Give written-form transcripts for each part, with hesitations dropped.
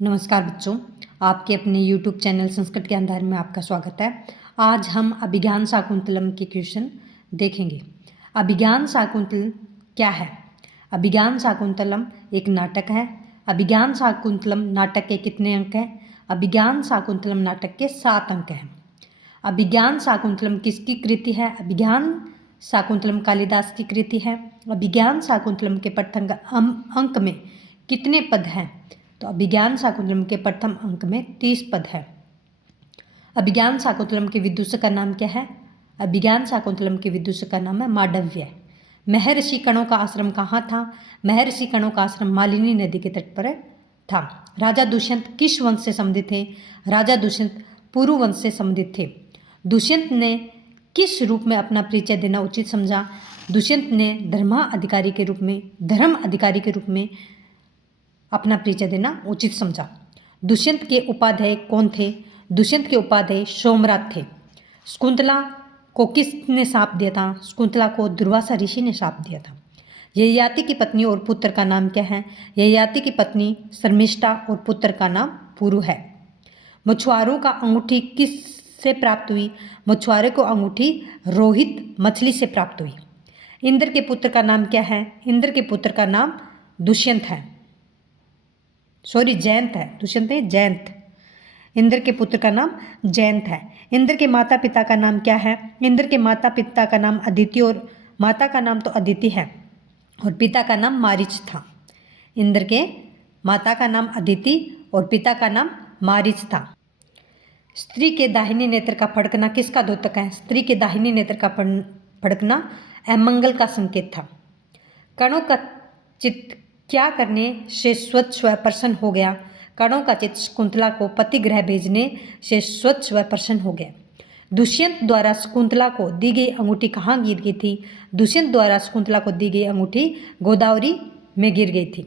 नमस्कार बच्चों, आपके अपने YouTube चैनल संस्कृत ज्ञानधार में आपका स्वागत है। आज हम अभिज्ञान शाकुंतलम के क्वेश्चन देखेंगे। अभिज्ञान शाकुंतलम क्या है? अभिज्ञान शाकुंतलम एक नाटक है। अभिज्ञान शाकुंतलम नाटक के कितने अंक हैं? अभिज्ञान शाकुंतलम नाटक के 7 अंक हैं। अभिज्ञान शाकुंतलम किसकी कृति है? अभिज्ञान शाकुंतलम कालिदास की कृति है। अभिज्ञान शाकुंतलम के प्रथम अंक में कितने पद हैं? तो अभिज्ञान शाकुंतलम के प्रथम अंक में 30 पद है। अभिज्ञान शाकुंतलम के विदूषक का नाम क्या है? अभिज्ञान शाकुंतलम के विदूषक का नाम है मांडव्य। महर्षि कणों का आश्रम कहाँ था? महर्षि कणों का आश्रम मालिनी नदी के तट पर था। राजा दुष्यंत किस वंश से संबंधित थे? राजा दुष्यंत पुरु वंश से संबंधित थे। दुष्यंत ने किस रूप में अपना परिचय देना उचित समझा? दुष्यंत ने धर्म अधिकारी के रूप में अपना परिचय देना उचित समझा। दुष्यंत के उपाध्याय कौन थे? दुष्यंत के उपाध्याय सोमरात थे। शकुंतला को किसने शाप दिया था? शकुंतला को दुर्वासा ऋषि ने शाप दिया था। ययाति की पत्नी और पुत्र का नाम क्या है? ययाति की पत्नी शर्मिष्ठा और पुत्र का नाम पुरु है। मछुआरों का अंगूठी किस से प्राप्त हुई? मछुआरे को अंगूठी रोहित मछली से प्राप्त हुई। इंद्र के पुत्र का नाम क्या है? इंद्र के पुत्र का नाम दुष्यंत है। जयंत है। दुष्यंत है जयंत। इंद्र के पुत्र का नाम जयंत है। इंद्र के माता पिता का नाम क्या है? इंद्र के माता पिता का नाम अदिति और माता का नाम तो अदिति है और पिता का नाम मारीच था। इंद्र के माता का नाम अदिति और पिता का नाम मारीच था। स्त्री के दाहिने नेत्र का फड़कना किसका द्योतक है? स्त्री के दाहिने नेत्र का फड़कना अमंगल का संकेत था। कणों का चित्त क्या करने से स्वच्छ व प्रसन्न हो गया? कणों का चित्त शकुंतला को पति गृह भेजने से स्वच्छ व प्रसन्न हो गया। दुष्यंत द्वारा शकुंतला को दी गई अंगूठी कहाँ गिर गई थी? दुष्यंत द्वारा शकुंतला को दी गई अंगूठी गोदावरी में गिर गई थी।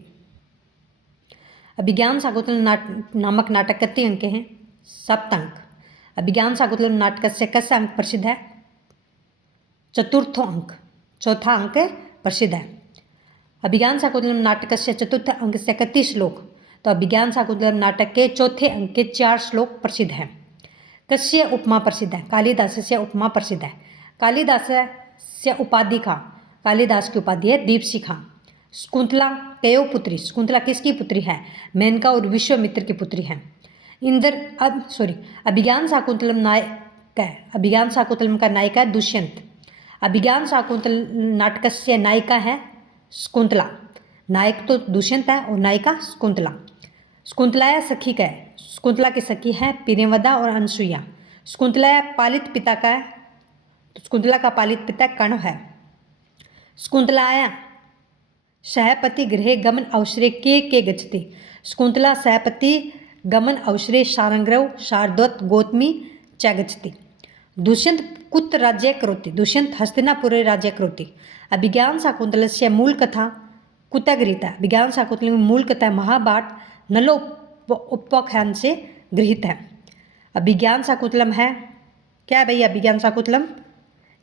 अभिज्ञान शाकुंतलम नामक नाटक कितने अंक हैं? 7 अंक। अभिज्ञान शाकुंतलम नाटक से कैसा अंक प्रसिद्ध है? चौथा अंक प्रसिद्ध है। अभिज्ञान शाकुंतलम नाटक से चतुर्थ अंक से 31 श्लोक। तो अभिज्ञान शाकुंतलम नाटक के चौथे अंक के 4 श्लोक प्रसिद्ध हैं। कस्य उपमा प्रसिद्ध है? कालिदास से उपमा प्रसिद्ध है। कालिदास से उपाधि का कालिदास की उपाधि है दीपशिखा। शकुंतला कयो पुत्री? शकुंतला किसकी पुत्री है? मेनका और विश्वामित्र की पुत्री है। अभिज्ञान शाकुंतलम नायक है। अभिज्ञान शाकुंतलम का नायक है दुष्यंत। अभिज्ञान शाकुंतलम नाटक से नायिका है शकुंतला। नायक तो दुष्यंत है और नायिका शकुंतला। शकुंतला सखी का है। शकुंतला की सखी है प्रियंवदा और अनसुईया। शकुंतला पालित पिता का है। शकुंतला का पालित पिता कर्ण है। शकुंतलाया सहपति गृहे गमन अवसरे के गच्छति। शकुंतला सहपति गमन अवसरे शारंग्रव शारदत्त गौतमी च गच्छति। दुष्यंत कुत्र राज्य करोति? दुष्यंत हस्तिनापुर राज्य करोति। अभिज्ञान शाकुंतलस्य मूल कथा कुतः गृहीता? अभिज्ञान शाकुंतलम मूल कथा महाभारत नलो उपाख्यान से गृहीत है। अभिज्ञान शाकुंतलम है क्या भैया? अभिज्ञान शाकुंतलम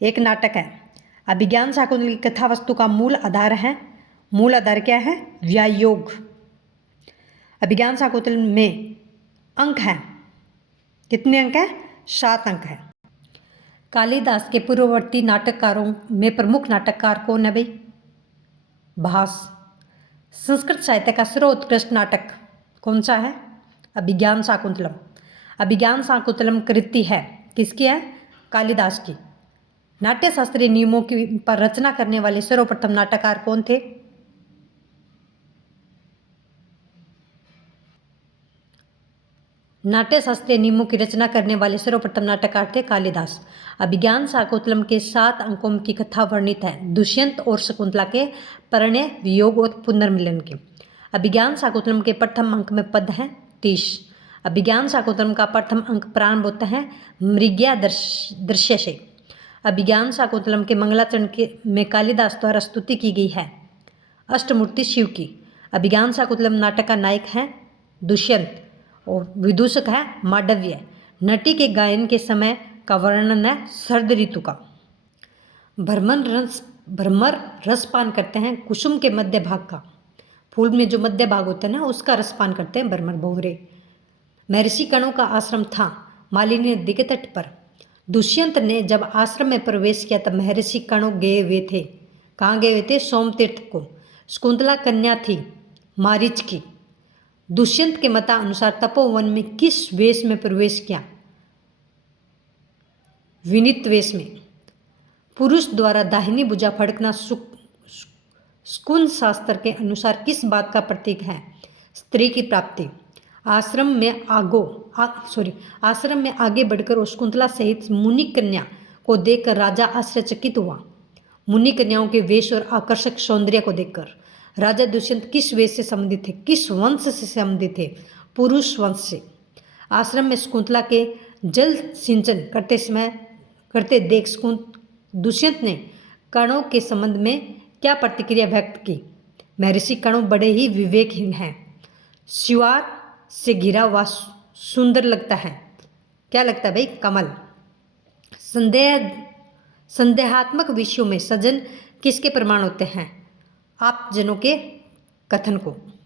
एक नाटक है। अभिज्ञान शाकुंतलम की कथा वस्तु का मूल आधार है। मूल आधार क्या है? व्यायोग। अभिज्ञान शाकुंतलम में अंक है। कितने अंक है? 7 अंक है। कालिदास के पूर्ववर्ती नाटककारों में प्रमुख नाटककार कौन है भाई? भास। संस्कृत साहित्य का सर्वोत्कृष्ट नाटक कौन सा है? अभिज्ञान शाकुंतलम। अभिज्ञान शाकुंतलम कृति है किसकी है? कालिदास की। नाट्य शास्त्रीय नियमों की पर रचना करने वाले सर्वप्रथम नाटककार कौन थे? नाट्य शास्त्रीय नियमों की रचना करने वाले सर्वप्रथम नाटककार थे कालिदास। अभिज्ञान शाकुंतलम के 7 अंकों की कथा वर्णित है दुष्यंत और शकुंतला के प्रणय वियोग और पुनर्मिलन की। अभिज्ञान शाकुंतलम के प्रथम अंक में पद हैं 30। अभिज्ञान शाकुंतलम का प्रथम अंक प्रारंभ होता है मृग्या दृश्य से। अभिज्ञान शाकुंतलम के मंगलाचरण में कालिदास द्वारा स्तुति की गई है अष्टमूर्ति शिव की। अभिज्ञान शाकुंतलम नाटक का नायक है दुष्यंत और विदूषक है मांडव्य। नटी के गायन के समय का वर्णन है शरद ऋतु का। भ्रमर रसपान करते हैं कुसुम के मध्य भाग का। फूल में जो मध्य भाग होता है ना, उसका रसपान करते हैं भ्रमर भौरे। महर्षि कणों का आश्रम था मालिनी नदी के तट पर। दुष्यंत ने जब आश्रम में प्रवेश किया तब महर्षि कणों गए हुए थे। कहाँ गए हुए थे? सोमतीर्थ को। शकुंतला कन्या थी मारीच की। दुष्यंत के मतानुसार तपोवन में किस वेश में प्रवेश किया? विनीत वेश में। पुरुष द्वारा दाहिनी भुजा फड़कना शकुन शास्त्र के अनुसार किस बात का प्रतीक है? स्त्री की प्राप्ति। आश्रम में आगे बढ़कर शकुंतला सहित मुनि कन्या को देखकर राजा आश्चर्यचकित हुआ। मुनि कन्याओं के वेश और आकर्षक सौंदर्य को देखकर राजा दुष्यंत किस वेश से संबंधित थे? किस वंश से संबंधित थे? पुरुष वंश से। आश्रम में शकुंतला के जल सिंचन करते देख दुष्यंत ने कणों के संबंध में क्या प्रतिक्रिया व्यक्त की? महर्षि कणों बड़े ही विवेकहीन हैं। शिवार से घिरा हुआ सुंदर लगता है। क्या लगता है भाई? कमल। संदेहात्मक विषयों में सजन किसके प्रमाण होते हैं? आप जनों के कथन को।